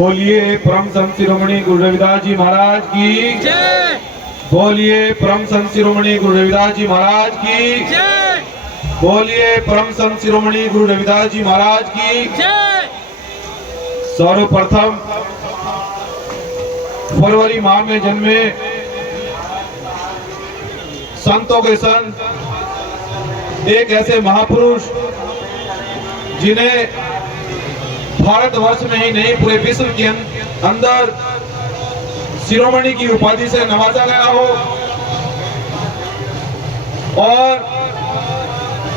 बोलिए परम संत शिरोमणि गुरु रविदास जी महाराज की जय। बोलिए परम संत शिरोमणि गुरु रविदास जी महाराज की जय। बोलिए परम संत शिरोमणि गुरु रविदास जी महाराज की जय। सर्वप्रथम फरवरी माह में जन्मे संतों के संत एक ऐसे महापुरुष जिन्हें भारतवर्ष में ही नहीं पूरे विश्व के अंदर शिरोमणि की उपाधि से नवाजा गया हो और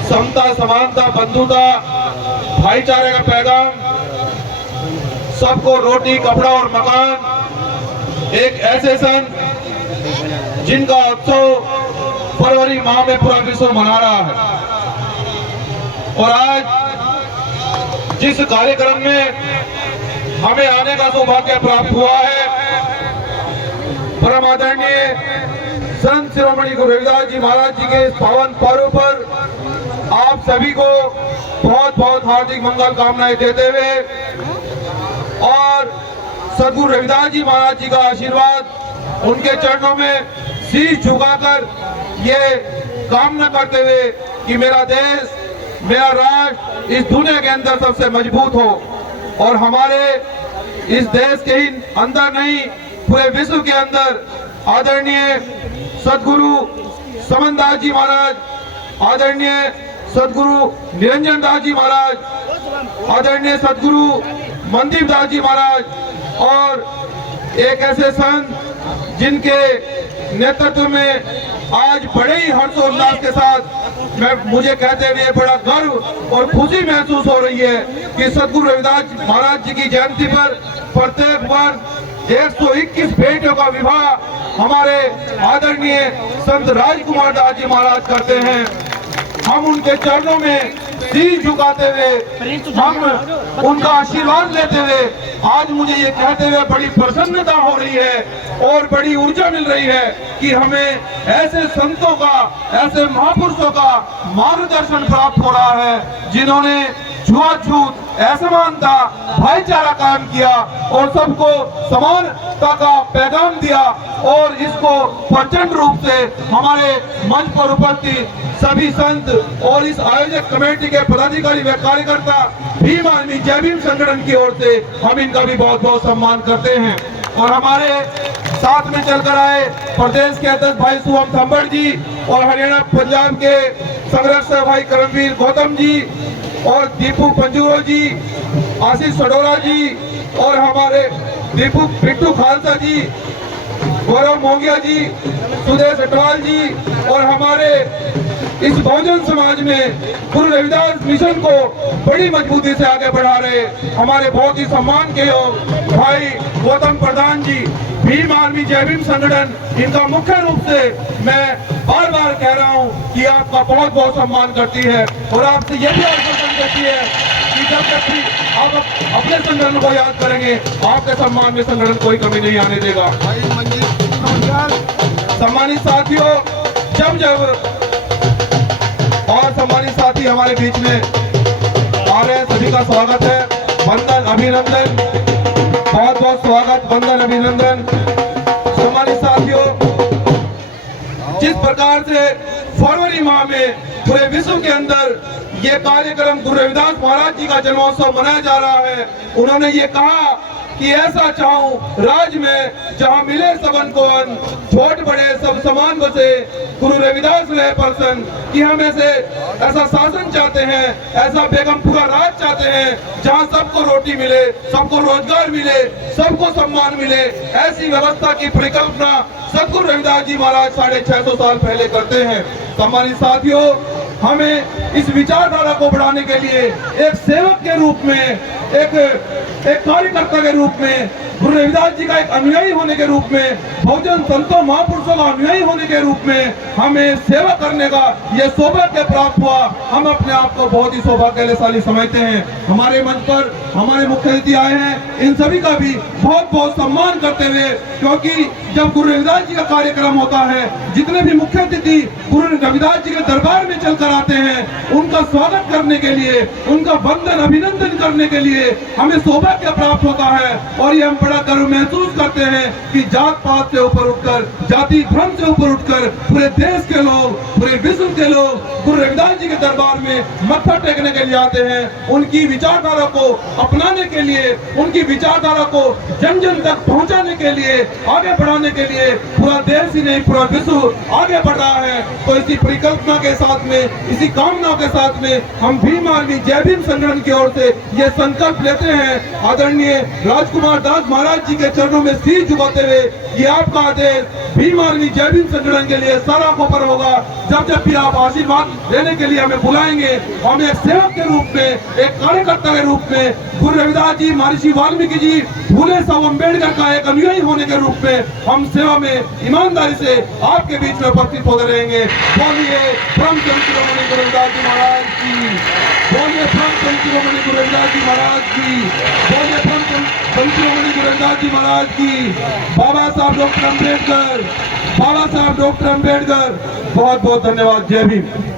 समता, समानता, बंधुता, भाईचारे का पैगाम, सबको रोटी, कपड़ा और मकान, एक ऐसे संत जिनका उत्सव फरवरी माह में पूरा विश्व मना रहा है। और आज जिस कार्यक्रम में हमें आने का सौभाग्य प्राप्त हुआ है, परम आदरणीय संत शिरोमणि गुरु रविदास जी महाराज जी के इस पावन पर्व पर आप सभी को बहुत बहुत हार्दिक मंगल कामनाएं देते हुए और सद्गुरु रविदास जी महाराज जी का आशीर्वाद, उनके चरणों में शीश झुकाकर ये कामना करते हुए कि मेरा देश, मेरा राष्ट्र इस दुनिया के अंदर सबसे मजबूत हो और हमारे इस देश के ही अंदर नहीं पूरे विश्व के अंदर आदरणीय सद्गुरु समन दास जी महाराज, आदरणीय सद्गुरु निरंजन दास जी महाराज, आदरणीय सद्गुरु मनदीप दास जी महाराज और एक ऐसे संत जिनके नेतृत्व में आज बड़े ही हर्षोल्लास के साथ मुझे कहते हुए बड़ा गर्व और खुशी महसूस हो रही है कि सद्गुरु रविदास महाराज जी की जयंती पर प्रत्येक वर्ष 121 बेटियों का विवाह हमारे आदरणीय संत राजकुमार दास जी महाराज करते हैं। हम उनके चरणों में शीश झुकाते हुए, हम उनका आशीर्वाद लेते हुए आज मुझे ये कहते हुए बड़ी प्रसन्नता हो रही है और बड़ी ऊर्जा मिल रही है कि हमें ऐसे संतों का, ऐसे महापुरुषों का मार्गदर्शन प्राप्त हो रहा है जिन्होंने छुआछूत, असमानता, भाईचारा कायम किया और सबको समानता का पैगाम दिया और इसको प्रचंड रूप से हमारे मंच पर उपस्थित सभी संत और इस आयोजक कमेटी के पदाधिकारी व कार्यकर्ता भीम आर्मी जय भीम संगठन की ओर से हम इनका भी बहुत बहुत सम्मान करते हैं। और हमारे साथ में चलकर आए प्रदेश के अध्यक्ष भाई शुभम थंबड़ जी और हरियाणा पंजाब के संरक्षक भाई करमवीर गौतम जी और दीपू पंजूरो जी, आशीष सडोरा जी और हमारे दीपू पिट्टू खालसा जी, गौरव मोंगिया जी, सुदेश अटवाल जी और हमारे इस बहुजन समाज में गुरु रविदास मिशन को बड़ी मजबूती से आगे बढ़ा रहे हमारे बहुत ही सम्मान के योग भाई गौतम प्रधान जी, भीम आर्मी जय भीम संगठन, इनका मुख्य रूप से मैं बार बार कह रहा हूं कि आपका बहुत बहुत सम्मान करती है और आपसे यह भी आश्वासन देती है कि जब तक भी आप अपने संगठन को याद करेंगे, आपके सम्मान में संगठन कोई कमी नहीं आने देगा। सम्मानित साथियों, जब और सम्मानित साथी हमारे बीच में आ रहे हैं, सभी का स्वागत है, वंदन, अभिनंदन, बहुत बहुत स्वागत, वंदन, अभिनंदन। सम्मानित साथियों, जिस प्रकार से फरवरी माह में पूरे विश्व के अंदर ये कार्यक्रम गुरु रविदास महाराज जी का जन्मोत्सव मनाया जा रहा है, उन्होंने ये कहा कि ऐसा चाहूं राज में जहां मिले सबन को अन्न, छोट बड़े सब समान बसे, गुरु रविदास रहे प्रसन्न कि हम ऐसे ऐसा शासन चाहते हैं, ऐसा बेगमपुरा राज चाहते हैं जहां सबको रोटी मिले, सबको रोजगार मिले, सबको सम्मान मिले। ऐसी व्यवस्था की परिकल्पना सद्गुरु रविदास जी महाराज 650 साल पहले करते हैं। सम्मानित साथियों, हमें इस विचारधारा को बढ़ाने के लिए एक सेवक के रूप में, एक कार्यकर्ता के रूप में, गुरु रविदास जी का एक अनुयायी होने के रूप में, बहुजन संतों महापुरुषों का अनुयायी होने के रूप में हमें सेवा करने का यह सौभाग्य प्राप्त हुआ। हम अपने आप को बहुत ही सौभाग्यशाली समझते हैं। हमारे मंच पर हमारे मुख्य अतिथि आए हैं, इन सभी का भी बहुत बहुत सम्मान करते हुए, क्योंकि जब गुरु रविदास जी का कार्यक्रम होता है, जितने भी मुख्य अतिथि गुरु रविदास जी के दरबार में चलकर आते हैं, उनका स्वागत करने के लिए, उनका वंदन अभिनंदन करने के लिए हमें सौभाग्य सौभाग्य प्राप्त होता है। और ये हम बड़ा गर्व महसूस करते हैं कि जात पात से ऊपर उठकर, जाति भ्रम से ऊपर उठकर पूरे देश के लोग, पूरे विश्व के लोग गुरु रविदास जी के दरबार में मत्था टेकने के लिए आते हैं। उनकी विचारधारा को अपनाने के लिए, उनकी विचारधारा को जन जन तक पहुंचाने के लिए, आगे बढ़ाने के लिए पूरा देश ही नहीं पूरा विश्व आगे बढ़ रहा है। तो इसी परिकल्पना के साथ में, इसी कामनाओं के साथ में हम भीम आर्मी जय भीम संगठन की ओर से ये संकल्प लेते हैं, आदरणीय राजकुमार दास महाराज जी के चरणों में सिर झुकाते हुए, ये आपका आदेश भीम आर्मी जय भीम संगठन के लिए सारा ऊपर होगा। जब जब भी आप आशीर्वाद देने के लिए हमें बुलाएंगे, हम एक सेवक के रूप में, एक कार्यकर्ता के रूप में, गुरु रविदास जी, महर्षि वाल्मीकि जी, फूले साहब अम्बेडकर का एक अनुयायी होने के रूप में हम सेवा में ईमानदारी से आपके बीच में उपस्थित होते रहेंगे। बोलिए परम संत शिरोमणि गुरु रविदास जी महाराज की, बोलिए परम संत शिरोमणि गुरु रविदास जी महाराज की, बोलिए परम संत शिरोमणि गुरु रविदास जी महाराज की। बाबा साहब डॉक्टर अम्बेडकर, बाबा साहब डॉक्टर अम्बेडकर। बहुत बहुत धन्यवाद। जय भीम।